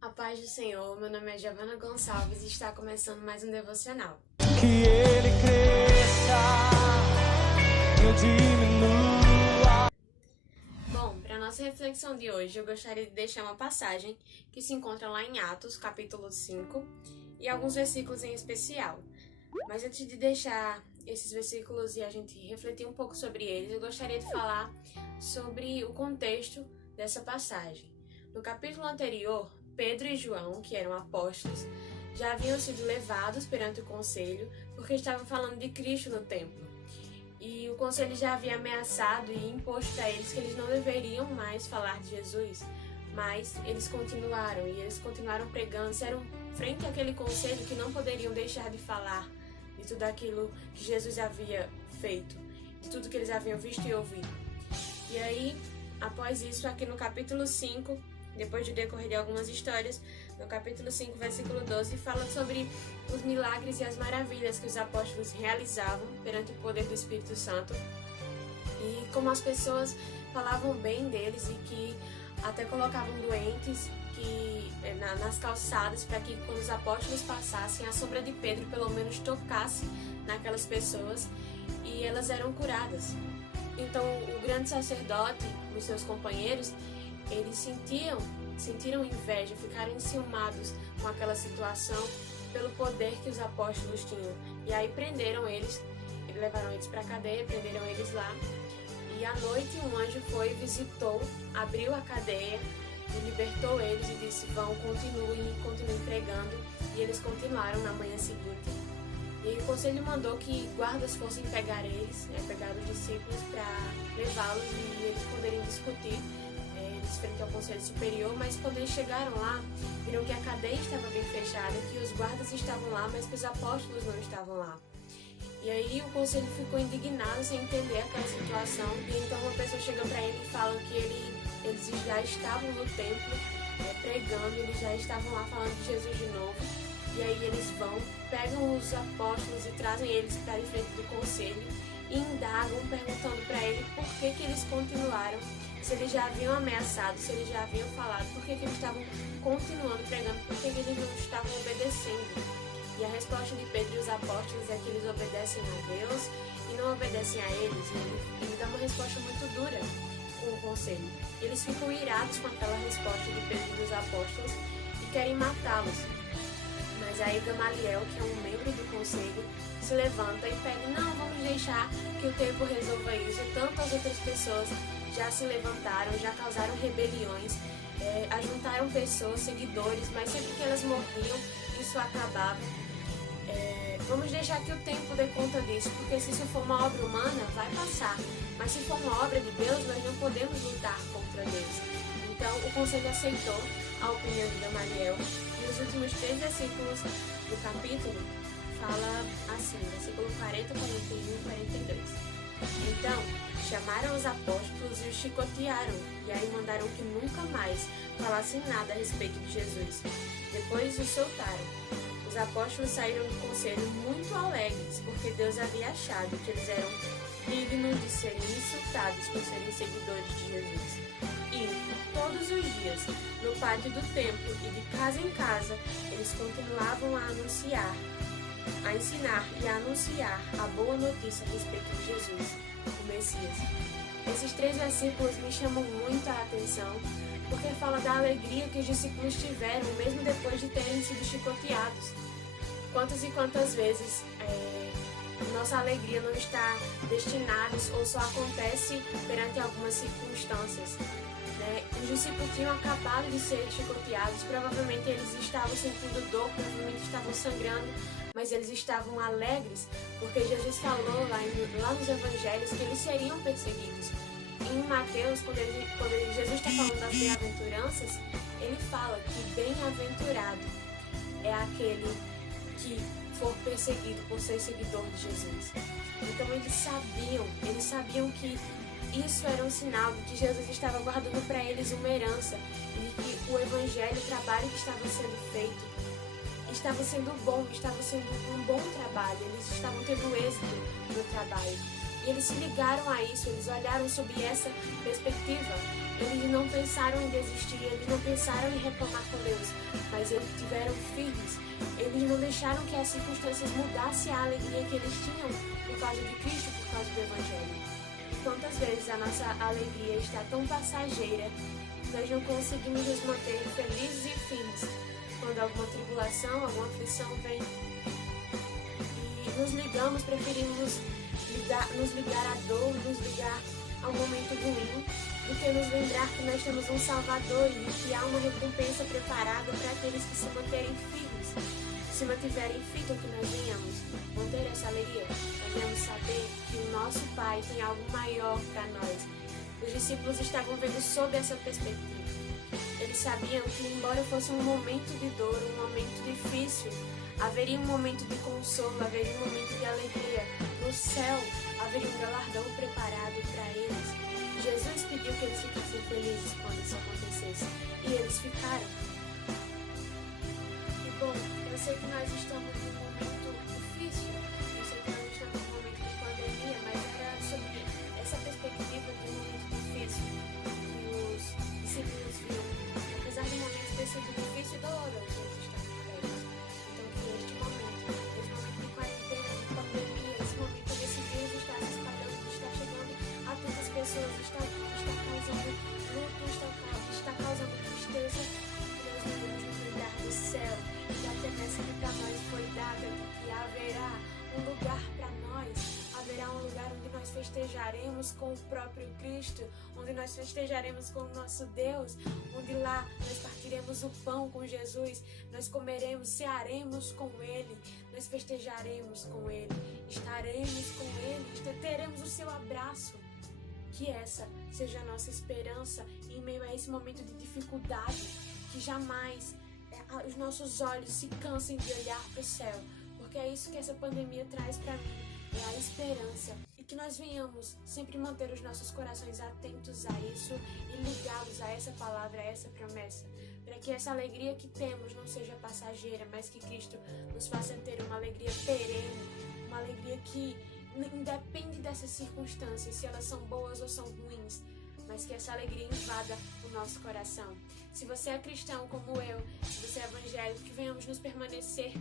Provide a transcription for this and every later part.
A paz do Senhor, meu nome é Giovana Gonçalves e está começando mais um devocional. Que ele cresça, eu diminua. Bom, para a nossa reflexão de hoje, eu gostaria de deixar uma passagem que se encontra lá em Atos, capítulo 5, e alguns versículos em especial. Mas antes de deixar esses versículos e a gente refletir um pouco sobre eles, eu gostaria de falar sobre o contexto dessa passagem. No capítulo anterior, Pedro e João, que eram apóstolos, já haviam sido levados perante o conselho porque estavam falando de Cristo no templo. E o conselho já havia ameaçado e imposto a eles que eles não deveriam mais falar de Jesus, mas eles continuaram pregando, eram frente àquele conselho que não poderiam deixar de falar de tudo aquilo que Jesus havia feito, de tudo que eles haviam visto e ouvido. E aí, após isso, aqui no capítulo 5, depois de decorrer de algumas histórias, no capítulo 5, versículo 12, fala sobre os milagres e as maravilhas que os apóstolos realizavam perante o poder do Espírito Santo e como as pessoas falavam bem deles e que até colocavam doentes nas calçadas para que quando os apóstolos passassem, a sombra de Pedro pelo menos tocasse naquelas pessoas e elas eram curadas. Então o grande sacerdote e os seus companheiros, eles sentiram inveja, ficaram enciumados com aquela situação pelo poder que os apóstolos tinham. E aí prenderam eles, levaram eles para a cadeia, prenderam eles lá. E à noite um anjo foi, visitou, abriu a cadeia e libertou eles e disse: vão, continuem pregando. E eles continuaram na manhã seguinte. E o conselho mandou que guardas fossem pegar pegar os discípulos para levá-los e eles poderem discutir frente ao conselho superior, mas quando eles chegaram lá, viram que a cadeia estava bem fechada, que os guardas estavam lá, mas que os apóstolos não estavam lá. E aí o conselho ficou indignado sem entender aquela situação, e então uma pessoa chega para ele e fala que eles já estavam no templo pregando, eles já estavam lá falando de Jesus de novo. E aí eles vão, pegam os apóstolos e trazem eles para frente do conselho e indagam, perguntando para ele por que eles continuaram, se eles já haviam ameaçado, se eles já haviam falado, por que eles estavam continuando pregando, por que eles não estavam obedecendo. E a resposta de Pedro e os apóstolos é que eles obedecem a Deus e não obedecem a eles. E ele dá uma resposta muito dura com o conselho. Eles ficam irados com aquela resposta de Pedro e dos apóstolos e querem matá-los. Mas aí Gamaliel, que é um membro do conselho, se levanta e pede: não, vamos deixar que o tempo resolva isso. Tantas outras pessoas já se levantaram, já causaram rebeliões, ajuntaram pessoas, seguidores, mas sempre que elas morriam, isso acabava. Vamos deixar que o tempo dê conta disso, porque se isso for uma obra humana, vai passar. Mas se for uma obra de Deus, nós não podemos lutar contra Deus. Então o conselho aceitou a opinião de Gamaliel, e os últimos 3 versículos do capítulo fala assim, versículo 40, 41 e 42. Então, chamaram os apóstolos e os chicotearam, e aí mandaram que nunca mais falassem nada a respeito de Jesus. Depois os soltaram. Os apóstolos saíram do conselho muito alegres, porque Deus havia achado que eles eram dignos de serem insultados por serem seguidores de Jesus. E, todos os dias, no pátio do templo e de casa em casa, eles continuavam a ensinar e a anunciar a boa notícia a respeito de Jesus, o Messias. Esses 3 versículos me chamam muito a atenção, porque fala da alegria que os discípulos tiveram, mesmo depois de terem sido chicoteados. Quantas e quantas vezes nossa alegria não está destinada ou só acontece perante algumas circunstâncias. Os discípulos tinham acabado de ser chicoteados, provavelmente eles estavam sentindo dor, provavelmente estavam sangrando, mas eles estavam alegres, porque Jesus falou lá nos evangelhos que eles seriam perseguidos. Em Mateus, quando Jesus está falando das bem-aventuranças, ele fala que bem-aventurado é aquele que for perseguido por ser seguidor de Jesus. Então eles sabiam que isso era um sinal de que Jesus estava guardando para eles uma herança e de que o evangelho, o trabalho que estava sendo feito, estava sendo bom, estava sendo um bom trabalho, eles estavam tendo êxito no trabalho. E eles se ligaram a isso, eles olharam sob essa perspectiva. Eles não pensaram em desistir, eles não pensaram em reclamar com Deus, mas eles tiveram firmes. Eles não deixaram que as circunstâncias mudassem a alegria que eles tinham por causa de Cristo, por causa do Evangelho. E quantas vezes a nossa alegria está tão passageira, nós não conseguimos nos manter felizes e firmes quando alguma tribulação, alguma aflição vem. E nos ligamos, preferimos nos ligar à dor, nos ligar ao momento ruim, do que nos lembrar que nós temos um Salvador e que há uma recompensa preparada para aqueles que se manterem firmes. Se mantiverem firmes, que nós venhamos manter essa alegria, nós venhamos saber que o nosso Pai tem algo maior para nós. Os discípulos estavam vendo sob essa perspectiva. Eles sabiam que, embora fosse um momento de dor, um momento difícil, haveria um momento de consolo, haveria um momento de alegria. No céu, haveria um galardão preparado para eles. Jesus pediu que eles ficassem felizes quando isso acontecesse. E eles ficaram. E bom, eu sei que nós estamos num momento difícil. Eu sei que nós estamos num momento de pandemia, mas era sobre essa perspectiva de um momento difícil que os discípulos viram. Apesar do momento ter sido difícil e doloroso, eles estavam alegres. Então que este momento de quarentena, de pandemia, esse momento desse vírus está se espalhando, está chegando a tantas pessoas, está causando luto, está causando tristeza, e nós devemos nos lembrar do céu, da promessa que para nós foi dada, de que haverá um lugar para nós, haverá um lugar onde nós festejaremos com o próprio Cristo, onde nós festejaremos com o nosso Deus, onde lá nós partiremos o pão com Jesus, nós comeremos, cearemos com Ele, nós festejaremos com Ele, estaremos com Ele, teremos o seu abraço. Que essa seja a nossa esperança em meio a esse momento de dificuldade, que jamais os nossos olhos se cansem de olhar para o céu, porque é isso que essa pandemia traz para mim, é a esperança. E que nós venhamos sempre manter os nossos corações atentos a isso e ligados a essa palavra, a essa promessa, para que essa alegria que temos não seja passageira, mas que Cristo nos faça ter uma alegria perene, uma alegria que independe dessas circunstâncias, se elas são boas ou são ruins, mas que essa alegria invada o nosso coração. Se você é cristão como eu, se você é evangélico, que venhamos permanecer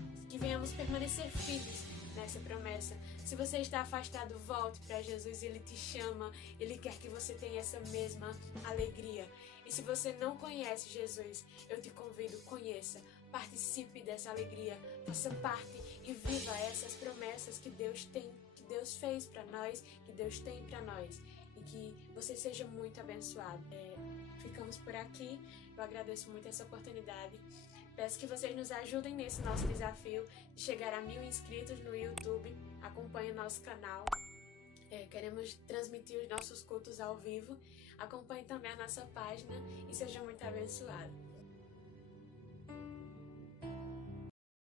firmes nessa promessa. Se você está afastado, volte para Jesus, Ele te chama, Ele quer que você tenha essa mesma alegria. E se você não conhece Jesus, eu te convido, conheça, participe dessa alegria, faça parte e viva essas promessas que Deus tem, que Deus fez para nós, que Deus tem para nós, e que você seja muito abençoado. Ficamos por aqui, eu agradeço muito essa oportunidade. Peço que vocês nos ajudem nesse nosso desafio de chegar a 1000 inscritos no YouTube. Acompanhe o nosso canal. Queremos transmitir os nossos cultos ao vivo. Acompanhe também a nossa página e seja muito abençoado.